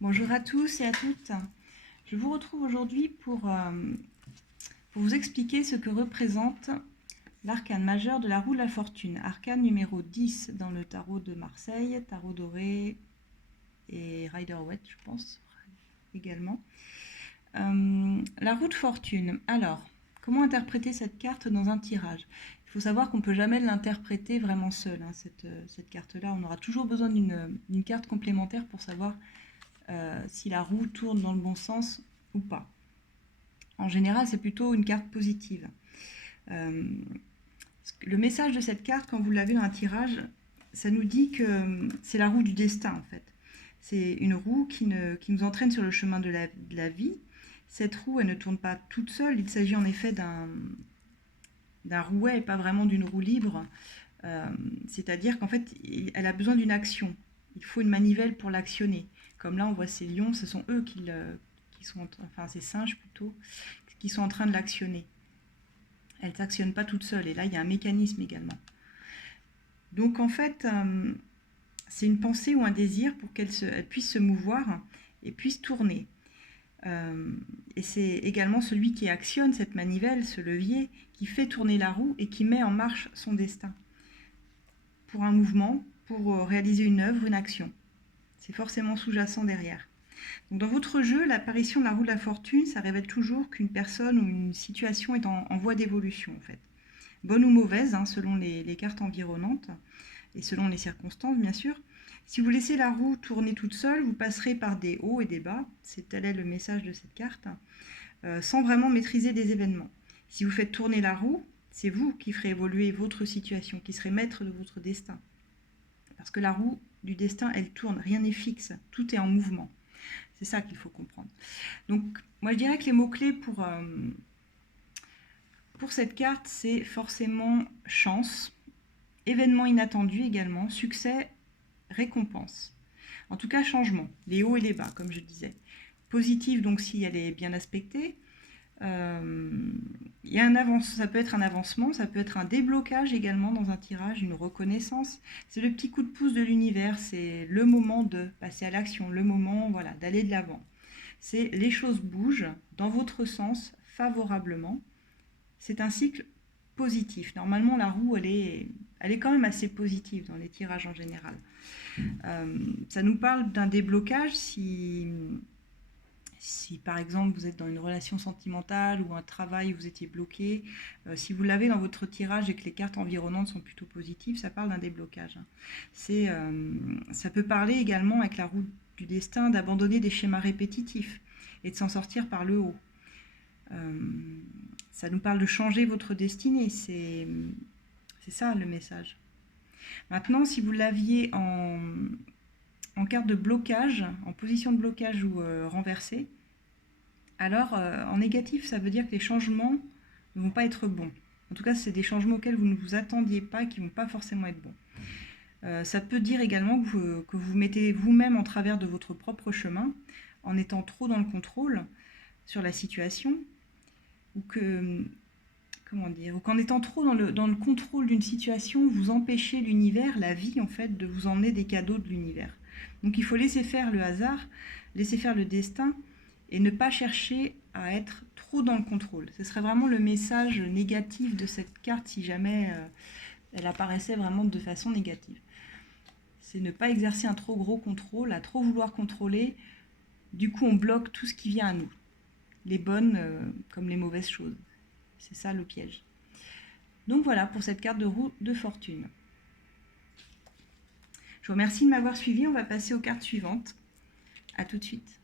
Bonjour à tous et à toutes. Je vous retrouve aujourd'hui pour vous expliquer ce que représente l'arcane majeur de la roue de la fortune. Arcane numéro 10 dans le tarot de Marseille, tarot doré et Rider-Waite, je pense, également. La roue de fortune. Alors, comment interpréter cette carte dans un tirage? Il faut savoir qu'on ne peut jamais l'interpréter vraiment seul, hein, cette carte-là. On aura toujours besoin d'une carte complémentaire pour savoir si la roue tourne dans le bon sens ou pas. En général, c'est plutôt une carte positive. Le message de cette carte, quand vous l'avez dans un tirage, ça nous dit que c'est la roue du destin, en fait. C'est une roue qui nous entraîne sur le chemin de la vie. Cette roue, elle ne tourne pas toute seule. Il s'agit en effet d'un rouet et pas vraiment d'une roue libre. C'est-à-dire qu'en fait, elle a besoin d'une action. Il faut une manivelle pour l'actionner. Comme là, on voit ces lions, ce sont eux qui sont, enfin ces singes plutôt, qui sont en train de l'actionner. Elle ne s'actionne pas toute seule. Et là, il y a un mécanisme également. Donc en fait, c'est une pensée ou un désir pour qu'elle puisse se mouvoir et puisse tourner. Et c'est également celui qui actionne cette manivelle, ce levier, qui fait tourner la roue et qui met en marche son destin. Pour un mouvement, pour réaliser une œuvre, une action. C'est forcément sous-jacent derrière. Donc dans votre jeu, l'apparition de la roue de la fortune, ça révèle toujours qu'une personne ou une situation est en voie d'évolution, en fait. Bonne ou mauvaise, hein, selon les cartes environnantes et selon les circonstances, bien sûr. Si vous laissez la roue tourner toute seule, vous passerez par des hauts et des bas, tel est le message de cette carte, sans vraiment maîtriser des événements. Si vous faites tourner la roue, c'est vous qui ferez évoluer votre situation, qui serez maître de votre destin. Parce que la roue du destin, elle tourne, rien n'est fixe, tout est en mouvement. C'est ça qu'il faut comprendre. Donc, moi je dirais que les mots-clés pour cette carte, c'est forcément chance, événement inattendu également, succès, récompense. En tout cas, changement, les hauts et les bas, comme je disais. Positive, donc si elle est bien aspectée. Il y a ça peut être un avancement, ça peut être un déblocage également dans un tirage, une reconnaissance. C'est le petit coup de pouce de l'univers, c'est le moment de passer à l'action, le moment voilà, d'aller de l'avant. C'est les choses bougent dans votre sens favorablement. C'est un cycle positif. Normalement, la roue, elle est quand même assez positive dans les tirages en général. Ça nous parle d'un déblocage si par exemple vous êtes dans une relation sentimentale ou un travail où vous étiez bloqué, si vous l'avez dans votre tirage et que les cartes environnantes sont plutôt positives, ça parle d'un déblocage. Ça peut parler également avec la roue du destin d'abandonner des schémas répétitifs et de s'en sortir par le haut. Ça nous parle de changer votre destinée, c'est ça le message. Maintenant, si vous l'aviez en carte de blocage, en position de blocage ou renversée, alors en négatif, ça veut dire que les changements ne vont pas être bons. En tout cas, c'est des changements auxquels vous ne vous attendiez pas et qui ne vont pas forcément être bons. Ça peut dire également que vous mettez vous-même en travers de votre propre chemin en étant trop dans le contrôle sur la situation ou qu'en étant trop dans le contrôle d'une situation, vous empêchez l'univers, la vie en fait, de vous emmener des cadeaux de l'univers. Donc il faut laisser faire le hasard, laisser faire le destin et ne pas chercher à être trop dans le contrôle. Ce serait vraiment le message négatif de cette carte si jamais elle apparaissait vraiment de façon négative. C'est ne pas exercer un trop gros contrôle, à trop vouloir contrôler. Du coup, on bloque tout ce qui vient à nous, les bonnes comme les mauvaises choses. C'est ça le piège. Donc voilà pour cette carte de roue de fortune. Je vous remercie de m'avoir suivi. On va passer aux cartes suivantes. A tout de suite.